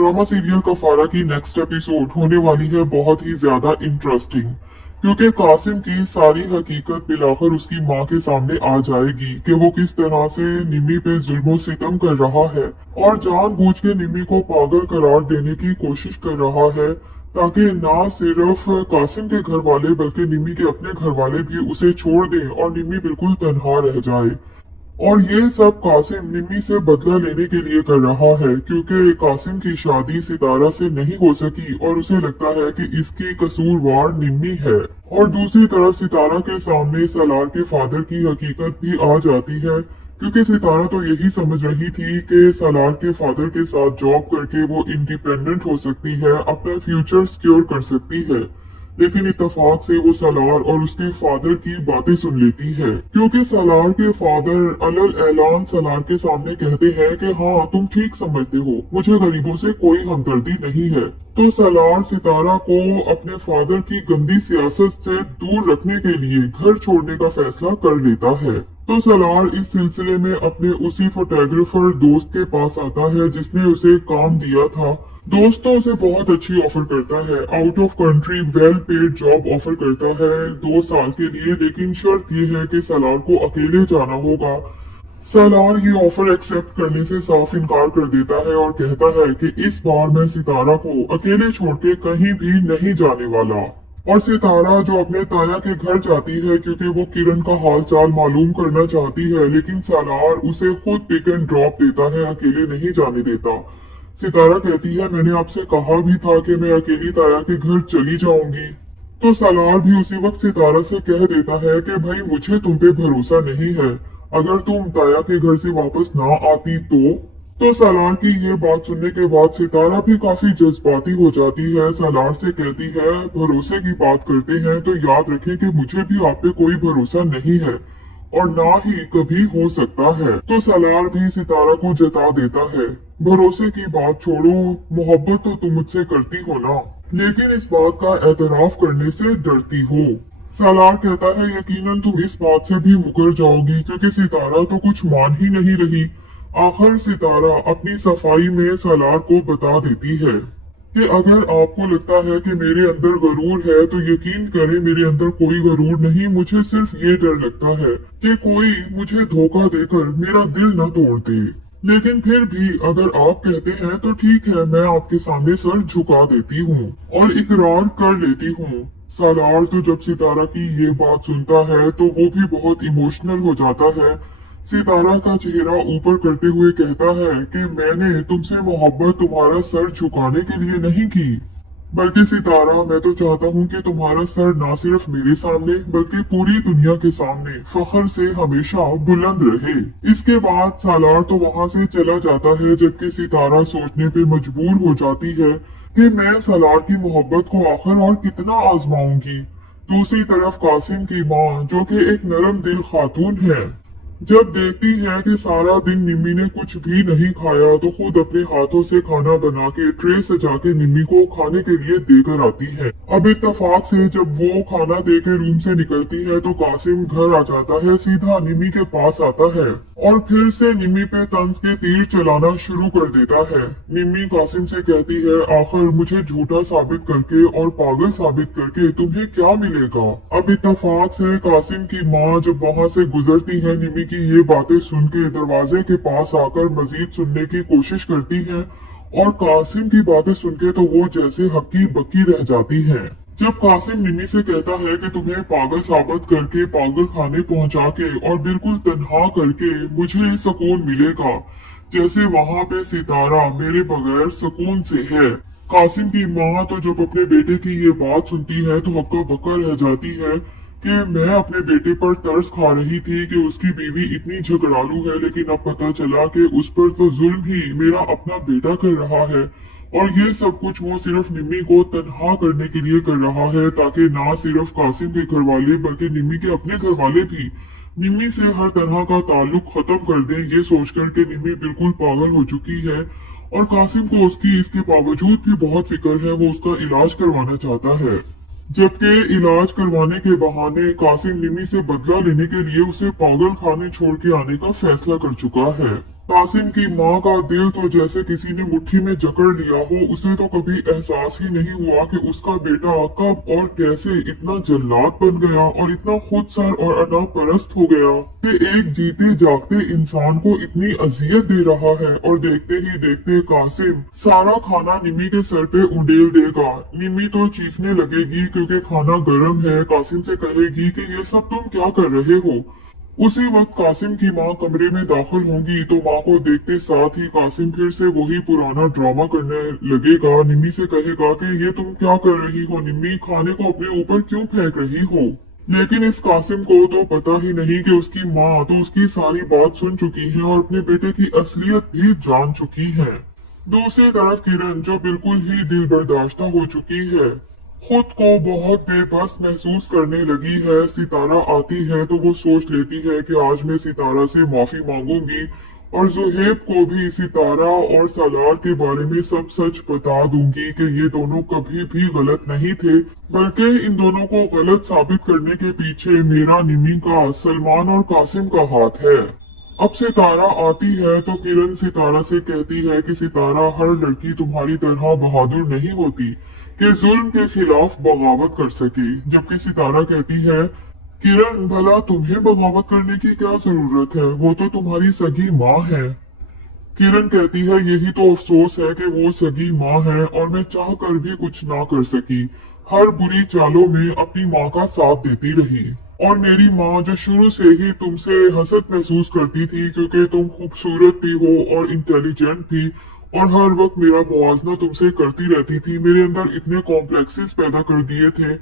Drama serial कफारा की next episode होने वाली है बहुत ही ज्यादा इंटरेस्टिंग, क्योंकि कासिम की सारी हकीकत बिलाखिर उसकी माँ के सामने आ जाएगी कि वो किस तरह से निम्मी पे जुल्म सितम कर रहा है और जानबूझ के निम्मी को पागल करार देने की कोशिश कर रहा है, ताकि ना सिर्फ कासिम के घर वाले बल्कि निम्मी के अपने घर वाले भी उसे छोड़ दें और निम्मी बिल्कुल तन्हा रह जाए। और ये सब कासिम निम्मी से बदला लेने के लिए कर रहा है, क्योंकि कासिम की शादी सितारा से नहीं हो सकी और उसे लगता है कि इसकी कसूरवार निम्मी है। और दूसरी तरफ सितारा के सामने सलार के फादर की हकीकत भी आ जाती है, क्योंकि सितारा तो यही समझ रही थी कि सलार के फादर के साथ जॉब करके वो इंडिपेंडेंट हो सकती है, अपना फ्यूचर सिक्योर कर सकती है। लेकिन इत्तेफाक से वो सलार और उसके फादर की बातें सुन लेती है, क्योंकि सलार के फादर अलल ऐलान सलार के सामने कहते हैं कि हाँ तुम ठीक समझते हो, मुझे गरीबों से कोई हमदर्दी नहीं है। तो सलार सितारा को अपने फादर की गंदी सियासत से दूर रखने के लिए घर छोड़ने का फैसला कर लेता है। तो सलार इस सिलसिले में अपने उसी फोटोग्राफर दोस्त के पास आता है जिसने उसे काम दिया था। दोस्त तो उसे बहुत अच्छी ऑफर करता है, out of country well paid job offer करता है 2 साल के लिए, लेकिन शर्त ये है कि सलार को अकेले जाना होगा। सलार ये ऑफर एक्सेप्ट करने से साफ इनकार कर देता है और कहता है कि इस बार मैं सितारा को अकेले छोड़ के कहीं भी नहीं जाने वाला। और सितारा जो अपने ताया के घर जाती है क्योंकि वो किरण का हाल चाल मालूम करना चाहती है, लेकिन सलार उसे खुद पिक एंड ड्रॉप देता है, अकेले नहीं जाने देता। सितारा कहती है मैंने आपसे कहा भी था कि मैं अकेली ताया के घर चली जाऊंगी। तो सलार भी उसी वक्त सितारा से कह देता है कि भाई मुझे तुम पे भरोसा नहीं है, अगर तुम ताया के घर से वापस ना आती तो सलार की ये बात सुनने के बाद सितारा भी काफी जज्बाती हो जाती है। सलार से कहती है भरोसे की बात करते हैं तो याद रखें कि मुझे भी आप पे कोई भरोसा नहीं है और ना ही कभी हो सकता है। तो सलार भी सितारा को जता देता है भरोसे की बात छोड़ो, मोहब्बत तो तुम मुझसे करती हो ना, लेकिन इस बात का एतराफ करने से डरती हो। सलार कहता है यकीनन तुम इस बात से भी मुकर जाओगी, क्योंकि सितारा तो कुछ मान ही नहीं रही। आखिर सितारा अपनी सफाई में सलार को बता देती है कि अगर आपको लगता है कि मेरे अंदर गरूर है तो यकीन करें मेरे अंदर कोई गरूर नहीं, मुझे सिर्फ ये डर लगता है कि कोई मुझे धोखा देकर मेरा दिल न तोड़ दे। लेकिन फिर भी अगर आप कहते हैं तो ठीक है, मैं आपके सामने सर झुका देती हूँ और इकरार कर लेती हूँ। सलार तो जब सितारा की ये बात सुनता है तो वो भी बहुत इमोशनल हो जाता है। सितारा का चेहरा ऊपर करते हुए कहता है कि मैंने तुमसे मोहब्बत तुम्हारा सर झुकाने के लिए नहीं की, बल्कि सितारा मैं तो चाहता हूँ कि तुम्हारा सर ना सिर्फ मेरे सामने बल्कि पूरी दुनिया के सामने फख्र से हमेशा बुलंद रहे। इसके बाद सलार तो वहाँ से चला जाता है, जबकि सितारा सोचने पे मजबूर हो जाती है कि मैं सलार की मोहब्बत को आखिर और कितना आजमाऊंगी। दूसरी तरफ कासिम की माँ जो कि एक नरम दिल खातून है, जब देखती है कि सारा दिन निम्मी ने कुछ भी नहीं खाया तो खुद अपने हाथों से खाना बना के ट्रे सजा के निम्मी को खाने के लिए देकर आती है। अब इत्तेफाक से जब वो खाना देकर रूम से निकलती है तो कासिम घर आ जाता है, सीधा निम्मी के पास आता है और फिर से निम्मी पे तंज के तीर चलाना शुरू कर देता है। निम्मी कासिम से कहती है आखिर मुझे झूठा साबित करके और पागल साबित करके तुम्हें क्या मिलेगा। अब इत्तेफाक से कासिम की माँ जब वहाँ से गुजरती है निम्मी की ये बातें सुन के दरवाजे के पास आकर मजीद सुनने की कोशिश करती है और कासिम की बातें सुन के तो वो जैसे हक्की बक्की रह जाती है। जब कासिम निम्मी से कहता है कि तुम्हें पागल साबित करके पागल खाने पहुंचा के और बिल्कुल तन्हा करके मुझे सुकून मिलेगा, जैसे वहाँ पे सितारा मेरे बगैर सुकून से है। कासिम की माँ तो जब अपने बेटे की ये बात सुनती है तो हक्का बक्का रह जाती है कि मैं अपने बेटे पर तरस खा रही थी कि उसकी बीवी इतनी झगड़ालू है, लेकिन अब पता चला कि उस पर तो जुल्म ही मेरा अपना बेटा कर रहा है और ये सब कुछ वो सिर्फ निम्मी को तन्हा करने के लिए कर रहा है, ताकि ना सिर्फ कासिम के घर वाले बल्कि निम्मी के अपने घर वाले भी निम्मी से हर तरह का ताल्लुक खत्म कर दें। ये सोचकर के निम्मी बिल्कुल पागल हो चुकी है और कासिम को उसकी इसके बावजूद भी बहुत फिक्र है, वो उसका इलाज करवाना चाहता है। जबकि इलाज करवाने के बहाने कासिम निम्मी से बदला लेने के लिए उसे पागल खाने छोड़ के आने का फैसला कर चुका है। कासिम की माँ का दिल तो जैसे किसी ने मुट्ठी में जकड़ लिया हो। उसे तो कभी एहसास ही नहीं हुआ कि उसका बेटा कब और कैसे इतना जल्लाद बन गया और इतना खुदसर और अनापरस्त हो गया कि एक जीते जागते इंसान को इतनी अजियत दे रहा है। और देखते ही देखते कासिम सारा खाना निम्मी के सर पे उंडेल देगा। निम्मी तो चीखने लगेगी क्योंकि खाना गर्म है। कासिम से कहेगी कि ये सब तुम क्या कर रहे हो। उसी वक्त कासिम की माँ कमरे में दाखिल होंगी तो माँ को देखते साथ ही कासिम फिर से वही पुराना ड्रामा करने लगेगा। निम्मी से कहेगा कि ये तुम क्या कर रही हो निम्मी, खाने को अपने ऊपर क्यों फेंक रही हो। लेकिन इस कासिम को तो पता ही नहीं कि उसकी माँ तो उसकी सारी बात सुन चुकी है और अपने बेटे की असलियत भी जान चुकी है। दूसरी तरफ किरण जो बिल्कुल ही दिल बर्दाश्ता हो चुकी है, खुद को बहुत बेबस महसूस करने लगी है। सितारा आती है तो वो सोच लेती है कि आज मैं सितारा से माफी मांगूंगी और जुहेब को भी सितारा और सालार के बारे में सब सच बता दूंगी कि ये दोनों कभी भी गलत नहीं थे, बल्कि इन दोनों को गलत साबित करने के पीछे मेरा, निमी का, सलमान और कासिम का हाथ है। अब सितारा आती है तो किरण सितारा से कहती है कि सितारा, हर लड़की तुम्हारी तरह बहादुर नहीं होती कि जुल्म के खिलाफ बगावत कर सके। जबकि सितारा कहती है, किरण भला तुम्हें बगावत करने की क्या जरूरत है, वो तो तुम्हारी सगी माँ है। किरण कहती है, यही तो अफसोस है कि वो सगी माँ है और मैं चाह कर भी कुछ ना कर सकी। हर बुरी चालों में अपनी माँ का साथ देती रही। और मेरी माँ जो शुरू से ही तुमसे हसद महसूस करती थी क्योंकि तुम खूबसूरत भी हो और इंटेलिजेंट भी, और हर वक्त मेरा मुआवजा तुमसे करती रहती थी, मेरे अंदर इतने कॉम्प्लेक्सेस पैदा कर दिए थे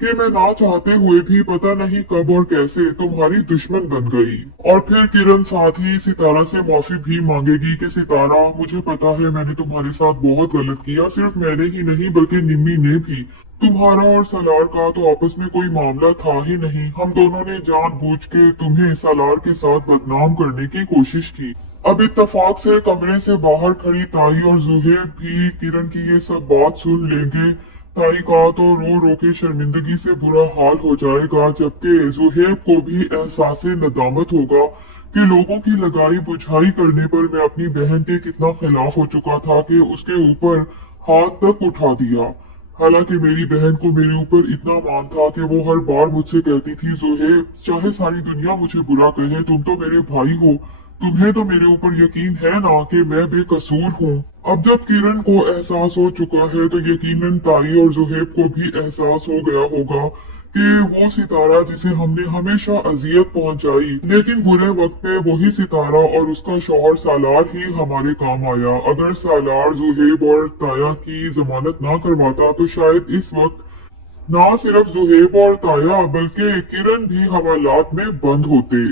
कि मैं ना चाहते हुए भी पता नहीं कब और कैसे तुम्हारी दुश्मन बन गई। और फिर किरण साथ ही सितारा से माफी भी मांगेगी कि सितारा, मुझे पता है मैंने तुम्हारे साथ बहुत गलत किया, सिर्फ मैंने ही नहीं बल्कि निम्मी ने भी। तुम्हारा और सालार का तो आपस में कोई मामला था ही नहीं, हम दोनों ने जानबूझ के तुम्हें सालार के साथ बदनाम करने की कोशिश की। अब इत्तेफाक से कमरे से बाहर खड़ी ताई और जुहेब भी किरण की ये सब बात सुन लेंगे। ताई का तो रो रो के शर्मिंदगी से बुरा हाल हो जाएगा, जबकि जुहेब को भी एहसास नदामत होगा कि लोगों की लगाई बुझाई करने पर मैं अपनी बहन के कितना खिलाफ हो चुका था कि उसके ऊपर हाथ तक उठा दिया। हालांकि मेरी बहन को मेरे ऊपर इतना मान था कि वो हर बार मुझसे कहती थी, जुहेब चाहे सारी दुनिया मुझे बुरा कहे, तुम तो मेरे भाई हो, तुम्हें तो मेरे ऊपर यकीन है ना कि मैं बेकसूर हूँ। अब जब किरण को एहसास हो चुका है तो यकीनन ताई और जुहेब को भी एहसास हो गया होगा कि वो सितारा जिसे हमने हमेशा अजियत पहुंचाई, लेकिन बुरे वक्त पे वही सितारा और उसका शौहर सालार ही हमारे काम आया। अगर सालार जुहेब और ताया की जमानत ना करवाता तो शायद इस वक्त ना सिर्फ जुहेब और ताया बल्कि किरण भी हवालात में बंद होते।